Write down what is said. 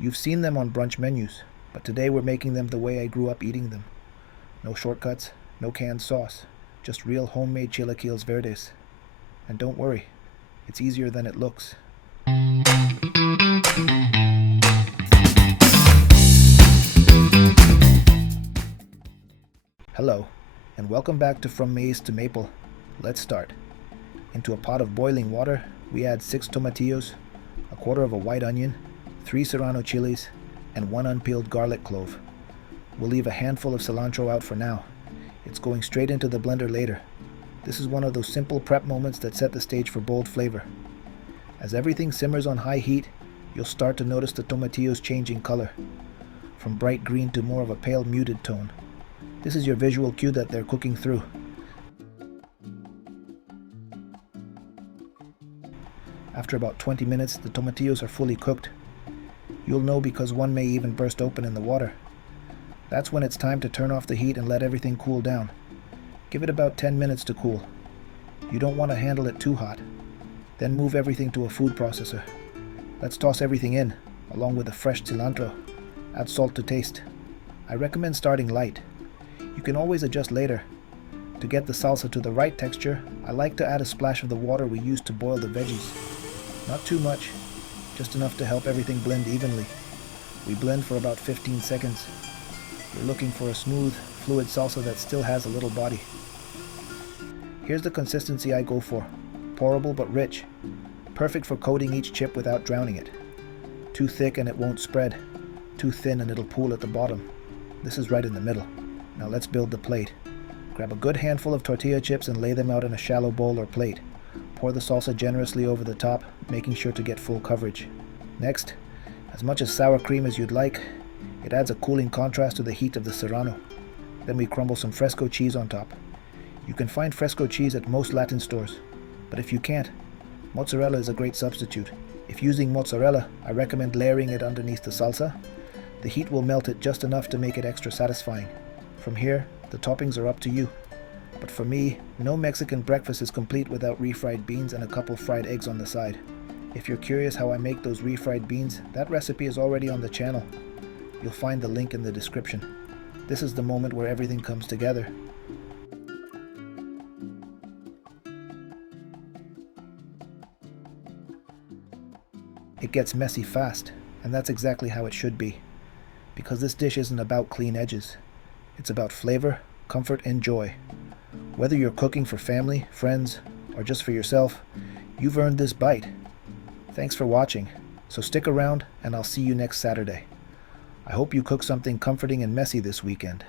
You've seen them on brunch menus, but today we're making them the way I grew up eating them. No shortcuts, no canned sauce, just real homemade Chilaquiles Verdes. And don't worry, it's easier than it looks. Hello, and welcome back to From Maize to Maple. Let's start. Into a pot of boiling water, we add 6 tomatillos, a quarter of a white onion, 3 serrano chilies, and 1 unpeeled garlic clove. We'll leave a handful of cilantro out for now. It's going straight into the blender later. This is one of those simple prep moments that set the stage for bold flavor. As everything simmers on high heat, you'll start to notice the tomatillos changing color, from bright green to more of a pale muted tone. This is your visual cue that they're cooking through. After about 20 minutes, the tomatillos are fully cooked. You'll know because one may even burst open in the water. That's when it's time to turn off the heat and let everything cool down. Give it about 10 minutes to cool. You don't want to handle it too hot. Then move everything to a food processor. Let's toss everything in, along with the fresh cilantro. Add salt to taste. I recommend starting light. You can always adjust later. To get the salsa to the right texture, I like to add a splash of the water we used to boil the veggies. Not too much, just enough to help everything blend evenly. We blend for about 15 seconds. You're looking for a smooth, fluid salsa that still has a little body. Here's the consistency I go for. Pourable but rich. Perfect for coating each chip without drowning it. Too thick and it won't spread. Too thin and it'll pool at the bottom. This is right in the middle. Now let's build the plate. Grab a good handful of tortilla chips and lay them out in a shallow bowl or plate. Pour the salsa generously over the top, making sure to get full coverage. Next, as much as sour cream as you'd like. It adds a cooling contrast to the heat of the serrano. Then we crumble some fresco cheese on top. You can find fresco cheese at most Latin stores, but if you can't, mozzarella is a great substitute. If using mozzarella, I recommend layering it underneath the salsa. The heat will melt it just enough to make it extra satisfying. From here, the toppings are up to you. But for me, no Mexican breakfast is complete without refried beans and a couple fried eggs on the side. If you're curious how I make those refried beans, that recipe is already on the channel. You'll find the link in the description. This is the moment where everything comes together. It gets messy fast, and that's exactly how it should be. Because this dish isn't about clean edges. It's about flavor, comfort, and joy. Whether you're cooking for family, friends, or just for yourself, you've earned this bite. Thanks for watching, so stick around and I'll see you next Saturday. I hope you cook something comforting and messy this weekend.